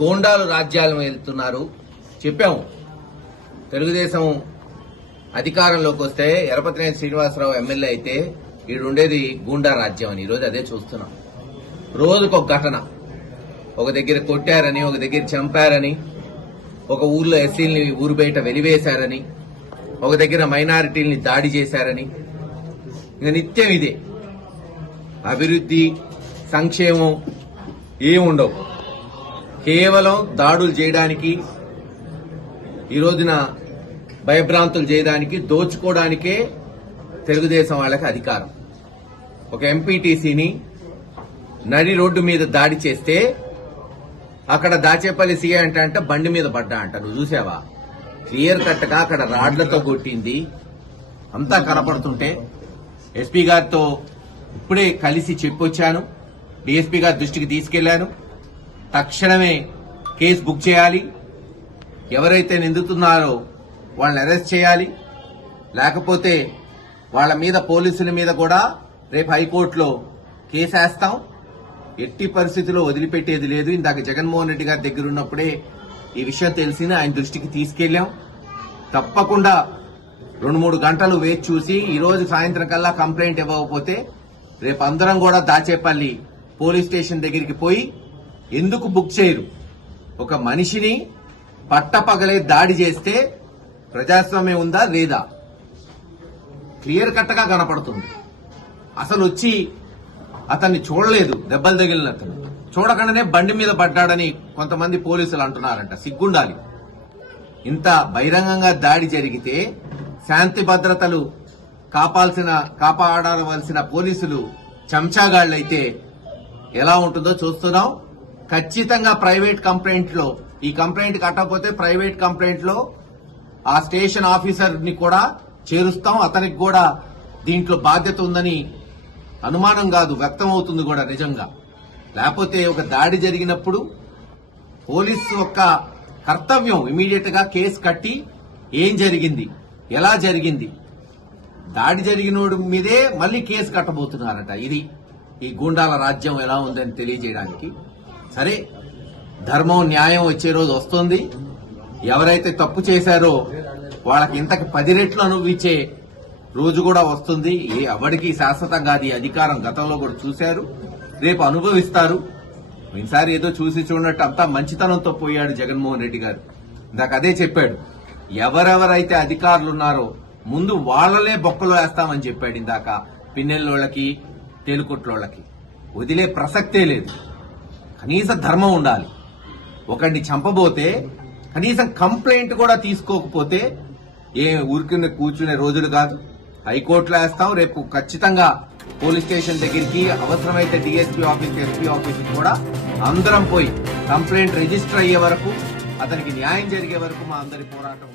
గోండాలు రాజ్యాలు వెళ్తున్నారు చెప్పాము. తెలుగుదేశం అధికారంలోకి వస్తే ఎరపతినేని శ్రీనివాసరావు ఎమ్మెల్యే అయితే ఈడుండేది గూండా రాజ్యం అని. ఈరోజు అదే చూస్తున్నాం. రోజుకొక ఘటన. ఒక దగ్గర కొట్టారని, ఒక దగ్గర చంపారని, ఒక ఊర్లో ఎస్సీల్ని ఊరు బయట వెలివేశారని, ఒక దగ్గర మైనారిటీల్ని దాడి చేశారని. ఇక నిత్యం ఇదే. అభివృద్ధి, సంక్షేమం ఏముండవు. కేవలం దాడులు చేయడానికి, ఈ రోజున భయభ్రాంతులు చేయడానికి, దోచుకోవడానికే తెలుగుదేశం వాళ్ళకి అధికారం. ఒక ఎంపీటీసీని నడి రోడ్డు మీద దాడి చేస్తే అక్కడ దాచేపల్లి సీఐ అంటే బండి మీద పడ్డా అంట. నువ్వు చూసావా? క్లియర్ కట్ గా అక్కడ రాడ్లతో కొట్టింది అంతా కనపడుతుంటే ఎస్పీ గారితో ఇప్పుడే కలిసి చెప్పొచ్చాను. డీఎస్పీ గారి దృష్టికి తీసుకెళ్లాను. తక్షణమే కేసు బుక్ చేయాలి. ఎవరైతే నిందితున్నారో వాళ్ళని అరెస్ట్ చేయాలి. లేకపోతే వాళ్ళ మీద, పోలీసుల మీద కూడా రేపు హైకోర్టులో కేసు వేస్తాం. ఎట్టి పరిస్థితుల్లో వదిలిపెట్టేది లేదు. ఇందాక జగన్మోహన్ రెడ్డి గారి దగ్గర ఉన్నప్పుడే ఈ విషయం తెలిసింది. ఆయన దృష్టికి తీసుకెళ్లాం. తప్పకుండా 2-3 గంటలు వేచి చూసి ఈ రోజు సాయంత్రం కల్లా కంప్లైంట్ ఇవ్వకపోతే రేపు అందరం కూడా దాచేపల్లి పోలీస్ స్టేషన్ దగ్గరికి పోయి, ఎందుకు బుక్ చేయరు? ఒక మనిషిని పట్టపగలే దాడి చేస్తే ప్రజాస్వామ్యం ఉందా లేదా? క్లియర్ కట్ గా కనపడుతుంది. అసలు వచ్చి అతన్ని చూడలేదు. దెబ్బలు తగిలిన అతను చూడకుండానే బండి మీద పడ్డాడని కొంతమంది పోలీసులు అంటున్నారంట. సిగ్గుండాలి. ఇంత బహిరంగంగా దాడి జరిగితే శాంతి భద్రతలు కాపాడవలసిన పోలీసులు చెంచాగాళ్లైతే ఎలా ఉంటుందో చూస్తున్నాం. ఖచ్చితంగా ప్రైవేట్ కంప్లైంట్ లో, ఈ కంప్లైంట్ కట్టకపోతే ప్రైవేట్ కంప్లైంట్ లో ఆ స్టేషన్ ఆఫీసర్ ని కూడా చేరుస్తాం. అతనికి కూడా దీంట్లో బాధ్యత ఉందని అనుమానం కాదు, వ్యక్తం అవుతుంది కూడా నిజంగా. లేకపోతే ఒక దాడి జరిగినప్పుడు పోలీసు యొక్క కర్తవ్యం ఇమీడియట్ గా కేసు కట్టి ఏం జరిగింది, ఎలా జరిగింది, దాడి జరిగినోడి మీదే మళ్లీ కేసు కట్టబోతున్నారట. ఇది ఈ గూండాల రాజ్యం ఎలా ఉందని తెలియజేయడానికి. సరే, ధర్మం న్యాయం వచ్చే రోజు వస్తుంది. ఎవరైతే తప్పు చేశారో వాళ్ళకి ఇంతకు 10 రెట్లు అనుభవించే రోజు కూడా వస్తుంది. ఎవరికి శాశ్వతం కాదు ఈ అధికారం. గతంలో కూడా చూశారు, రేపు అనుభవిస్తారు. ఈసారి ఏదో చూసి చూడనట్టు అంతా మంచితనంతో పోయాడు జగన్మోహన్ రెడ్డి గారు. ఇందాక అదే చెప్పాడు. ఎవరెవరైతే అధికారులు ఉన్నారో ముందు వాళ్లనే బొక్కలు వేస్తామని చెప్పాడు. ఇందాక పిన్నెల్లోళ్ళకి, తేలుకొట్లోళ్ళకి వదిలే ప్రసక్తే లేదు. కనీస ధర్మం ఉండాలి. ఒకడిని చంపబోతే కనీసం కంప్లైంట్ కూడా తీసుకోకపోతే ఊరికి కూర్చునే రోజులు కాదు. హైకోర్టులో వేస్తాం. రేపు ఖచ్చితంగా పోలీస్ స్టేషన్ దగ్గరికి, అవసరమైతే డీఎస్పీ ఆఫీస్, ఎస్పీ ఆఫీస్ కూడా అందరం పోయి కంప్లైంట్ రిజిస్టర్ అయ్యే వరకు, అతనికి న్యాయం జరిగే వరకు మా అందరి పోరాటం.